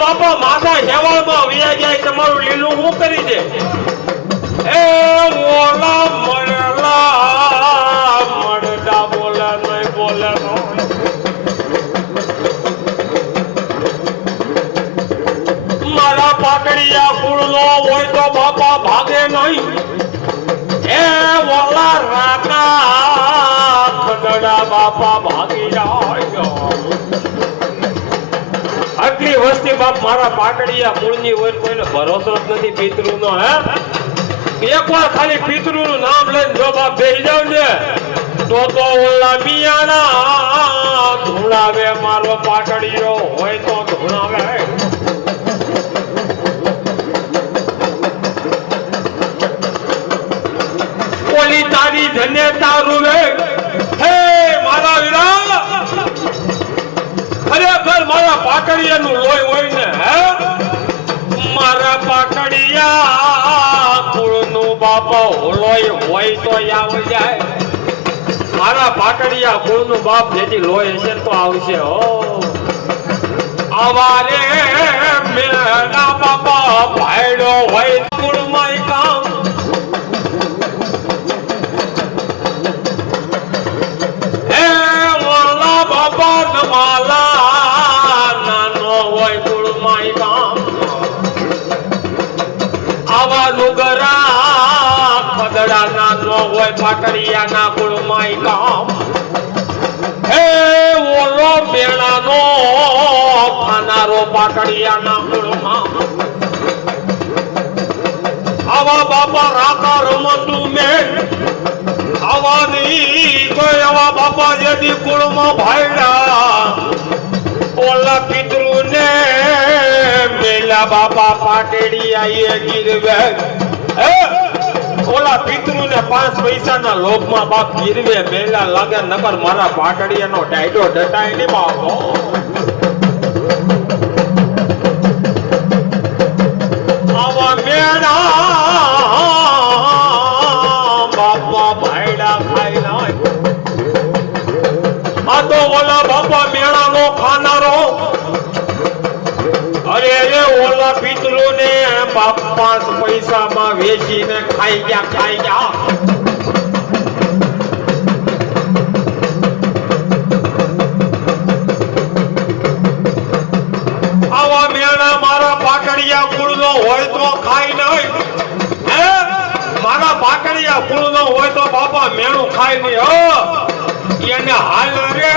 બાપા માથા હેવાળમાં વ્યા જાય તમારું લીલું હું કરી દે એ ઓલા મળડા બોલે નહીં બોલે મારા પાકડિયા કુળનો હોય તો બાપા ભાગે નહીં એ ઓલા રાકા ખદડા બાપા ભાગી જાય આટલી વસ્તી બાપ મારા પાકડિયા મૂળની હોય કોઈને ભરોસો જ નથી પિતૃનો હે એકવાર ખાલી પિતૃનું નામ લઈને જો બાપ બેસી જાવ ને તો ઓલા મિયાણા ધૂણાવે મારો પાકડિયો હોય તો ધૂણાવે ઓલી તારી ધને તારું વે હે મારા વીરા ખરેખર મારા પાકડિયાનું લોહી હોય ને હે મારા પાકડિયા કુળનું બાપા લોહી હોય તો આવ જાય મારા પાકડિયા કુળનું બાપ જેથી લોહી હશે તો આવશે હો આવારે મેના બાપા ભાઈડો હોય કુળમાં કામ હે ઓલા બાપા નમાલા નાનો હોય કુળમાં કામ આવા નુગરા ખદડા નાનો હોય પાકડિયાના કુળમાં કામ હે ઓલો મેળાનો ખાનારો પાકડિયાના કુળમાં આવા બાપા રાકા રમતું મેં આવા નહીં તો આવા બાપા જેથી કુળમાં ભાઈડા ઓલા પિતૃને મેલા બાપા પાટડિયા એ ગીરવે ઓલા પિતૃને 5 પૈસાના લોભમાં બાપ ગીરવે મેલા લાગે નકર મારા પાટડિયાનો ડાયડો ડટાય નહીં બાપો આવા મેળા બાપા ભાઈડા ખાઈ નાય આ તો ઓલા બાપા મેળાનો ખાનારો અરે રે ઓલા પિતૃને બાપ 5 પૈસામાં વેચીને ખાઈ ગયા આવા મેળા મારા પાકડિયા કુળનો હોય તો ખાઈ નહીં હે મારા પાકડિયા કુળનો હોય તો બાપા મેણું ખાઈ નહીં હો એને હાલ રે